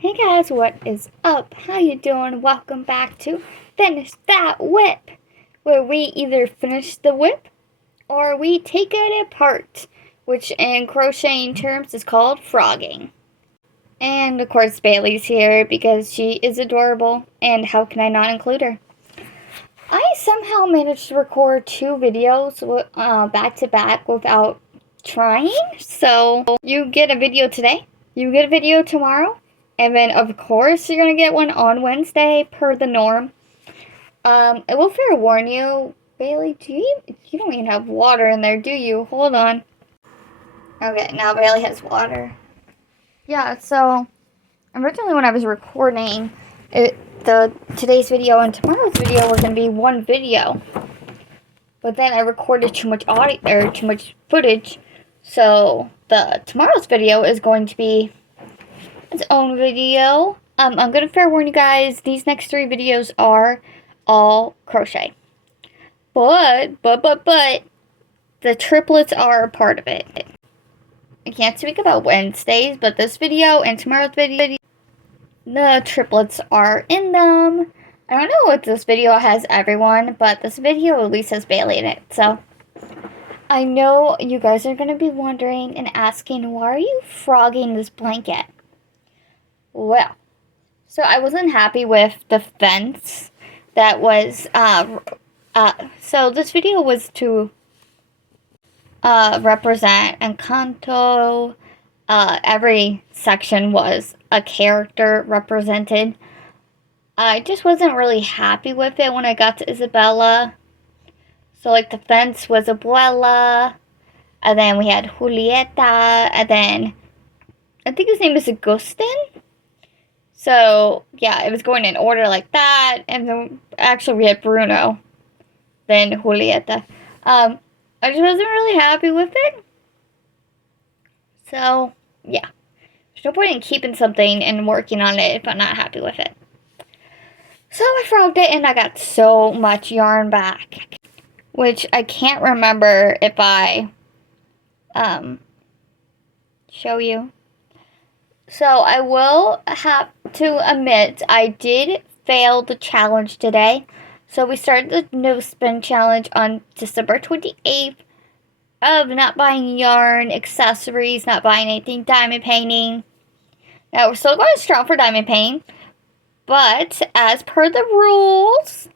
Hey guys, what is up? How you doing? Welcome back to Finish That Whip, where we either finish the whip or we take it apart, which in crocheting terms is called frogging. And of course Bailey's here because she is adorable, and how can I not include her? I somehow managed to record 2 videos back to back without trying, so you get a video today, you get a video tomorrow, and then, of course, you're going to get one on Wednesday, per the norm. I will fair warn you, Bailey, you don't even have water in there, do you? Hold on. Okay, now Bailey has water. Yeah, so, originally when I was recording, today's video and tomorrow's video were going to be one video. But then I recorded too much audio, or too much footage, so tomorrow's video is going to be its own video. I'm gonna fair warn you guys, these next 3 videos are all crochet. But, the triplets are a part of it. I can't speak about Wednesdays, but this video and tomorrow's video, the triplets are in them. I don't know if this video has everyone, but this video at least has Bailey in it, so. I know you guys are gonna be wondering and asking, why are you frogging this blanket? Well, so I wasn't happy with the fence that was, so this video was to, represent Encanto. Every section was a character represented. I just wasn't really happy with it when I got to Isabella. So, like, the fence was Abuela, and then we had Julieta, and then, I think his name is Agustin? So, yeah, it was going in order like that, and then, actually, we had Bruno, then Julieta. I just wasn't really happy with it. So, yeah. There's no point in keeping something and working on it if I'm not happy with it. So, I frogged it, and I got so much yarn back, which I can't remember if I, show you. So, I will have to admit, I did fail the challenge today. So, we started the no spin challenge on December 28th of not buying yarn, accessories, not buying anything diamond painting. Now, we're still going strong for diamond painting, but as per the rules,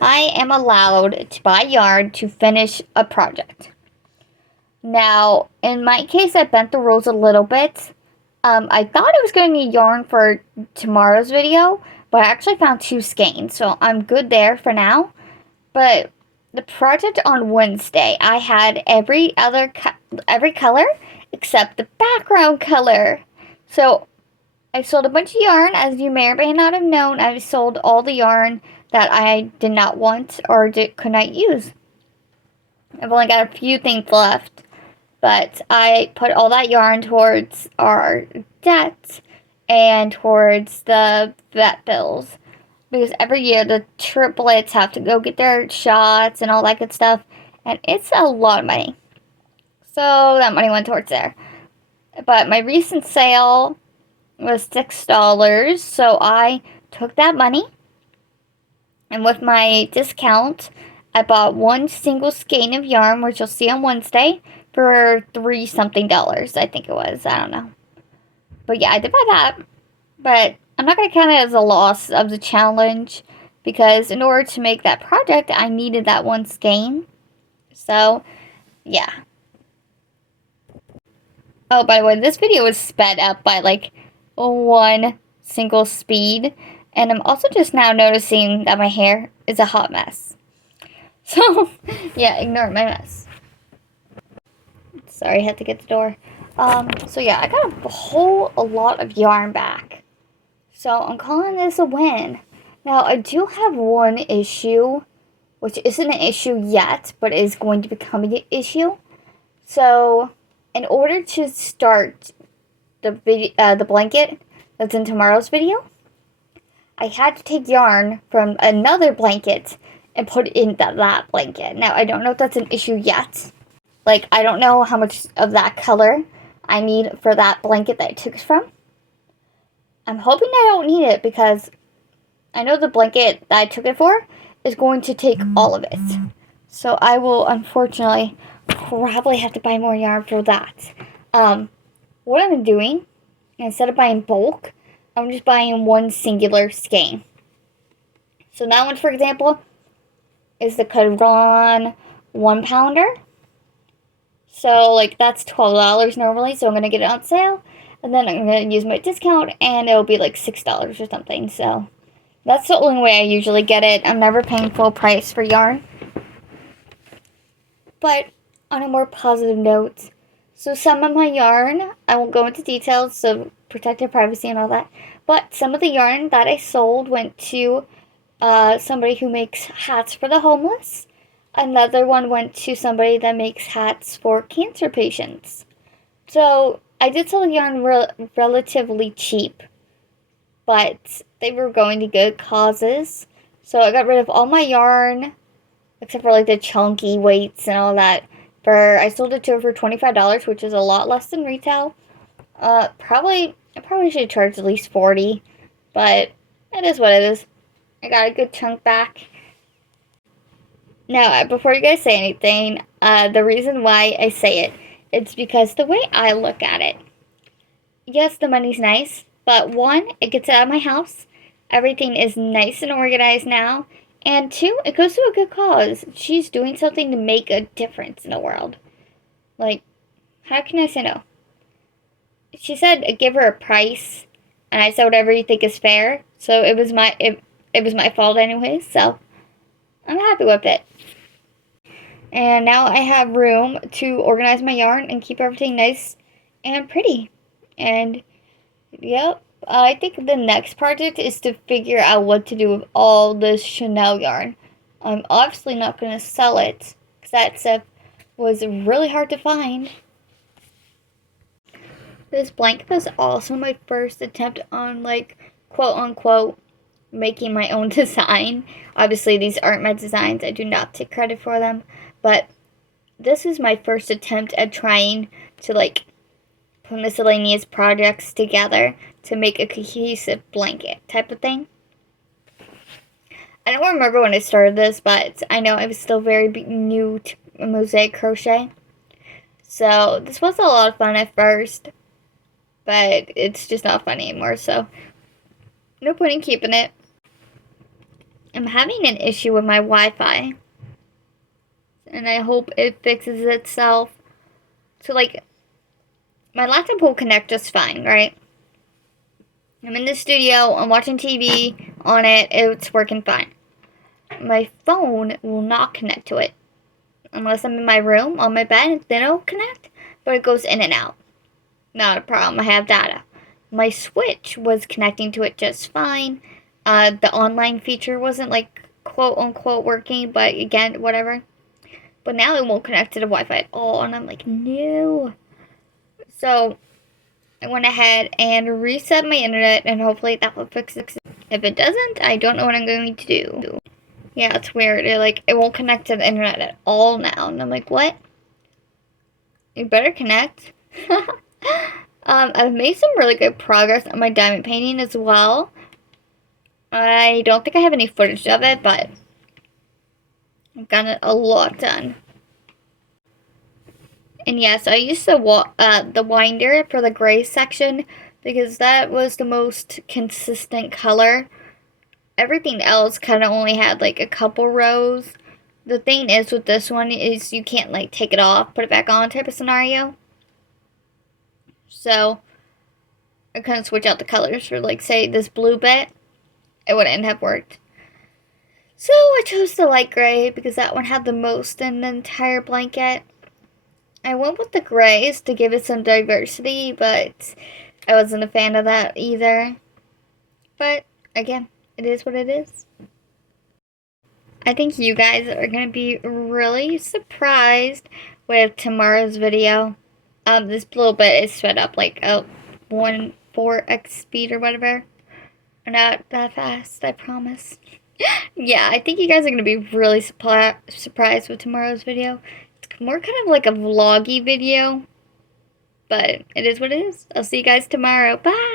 I am allowed to buy yarn to finish a project. Now, in my case, I bent the rules a little bit. I thought I was going to need yarn for tomorrow's video, but I actually found 2 skeins, so I'm good there for now. But the project on Wednesday, I had every color except the background color. So I sold a bunch of yarn. As you may or may not have known, I sold all the yarn that I did not want or could not use. I've only got a few things left. But I put all that yarn towards our debt and towards the vet bills. Because every year the triplets have to go get their shots and all that good stuff. And it's a lot of money. So that money went towards there. But my recent sale was $6. So I took that money. And with my discount, I bought 1 single skein of yarn, which you'll see on Wednesday, for $3-something, I think it was. I don't know. But yeah, I did buy that. But I'm not going to count it as a loss of the challenge, because in order to make that project, I needed that 1 skein. So, yeah. Oh, by the way, this video was sped up by like 1 single speed. And I'm also just now noticing that my hair is a hot mess. So, yeah, ignore my mess. Sorry, I had to get the door. So yeah, I got a lot of yarn back. So I'm calling this a win. Now, I do have one issue, which isn't an issue yet, but is going to become an issue. So, in order to start the blanket that's in tomorrow's video, I had to take yarn from another blanket and put it in that blanket. Now, I don't know if that's an issue yet. Like, I don't know how much of that color I need for that blanket that I took it from. I'm hoping I don't need it because I know the blanket that I took it for is going to take all of it. So I will unfortunately probably have to buy more yarn for that. What I'm doing, instead of buying bulk, I'm just buying one singular skein. So that one, for example, is the Kharon 1 pounder. So, like, that's $12 normally, so I'm going to get it on sale. And then I'm going to use my discount, and it'll be like $6 or something. So, that's the only way I usually get it. I'm never paying full price for yarn. But, on a more positive note, so some of my yarn, I won't go into details, so protect your privacy and all that. But some of the yarn that I sold went to somebody who makes hats for the homeless. Another one went to somebody that makes hats for cancer patients. So I did sell the yarn relatively cheap, but they were going to good causes. So I got rid of all my yarn, except for like the chunky weights and all that. I sold it to her for $25, which is a lot less than retail. I probably should charge at least $40, but it is what it is. I got a good chunk back. Now, before you guys say anything, the reason why I say it, it's because the way I look at it, yes, the money's nice, but one, it gets it out of my house. Everything is nice and organized now. And two, it goes to a good cause. She's doing something to make a difference in the world. Like, how can I say no? She said give her a price, and I said whatever you think is fair. So it was my fault anyways. So I'm happy with it. And now I have room to organize my yarn and keep everything nice and pretty. And yep, I think the next project is to figure out what to do with all this Chanel yarn. I'm obviously not going to sell it because that stuff was really hard to find. This blanket was also my first attempt on, like, quote unquote, making my own design. Obviously, these aren't my designs. I do not take credit for them. But this is my first attempt at trying to, like, put miscellaneous projects together to make a cohesive blanket type of thing. I don't remember when I started this, but I know I was still very new to mosaic crochet. So this was a lot of fun at first, but it's just not fun anymore, so no point in keeping it. I'm having an issue with my Wi-Fi, and I hope it fixes itself. So, like, my laptop will connect just fine, right? I'm in the studio, I'm watching TV on it, it's working fine. My phone will not connect to it. Unless I'm in my room, on my bed, then it'll connect, but it goes in and out. Not a problem, I have data. My Switch was connecting to it just fine. The online feature wasn't, like, quote unquote working, but again, whatever. But now it won't connect to the Wi-Fi at all, and I'm like, no. So I went ahead and reset my internet, and hopefully that will fix it. If it doesn't, I don't know what I'm going to do. Yeah, it's weird. It won't connect to the internet at all now, and I'm like, what? You better connect. I've made some really good progress on my diamond painting as well. I don't think I have any footage of it, but I've gotten a lot done. And yes, I used the winder for the gray section because that was the most consistent color. Everything else kind of only had like a couple rows. The thing is with this one is you can't like take it off, put it back on type of scenario. So I couldn't switch out the colors for, like, say this blue bit. It wouldn't have worked. So I chose the light gray because that one had the most in the entire blanket. I went with the grays to give it some diversity, but I wasn't a fan of that either. But again, it is what it is. I think you guys are going to be really surprised with tomorrow's video. This little bit is sped up like a 1/4x speed or whatever. Not that fast, I promise. Yeah, I think you guys are going to be really surprised with tomorrow's video. It's more kind of like a vloggy video, but it is what it is. I'll see you guys tomorrow. Bye!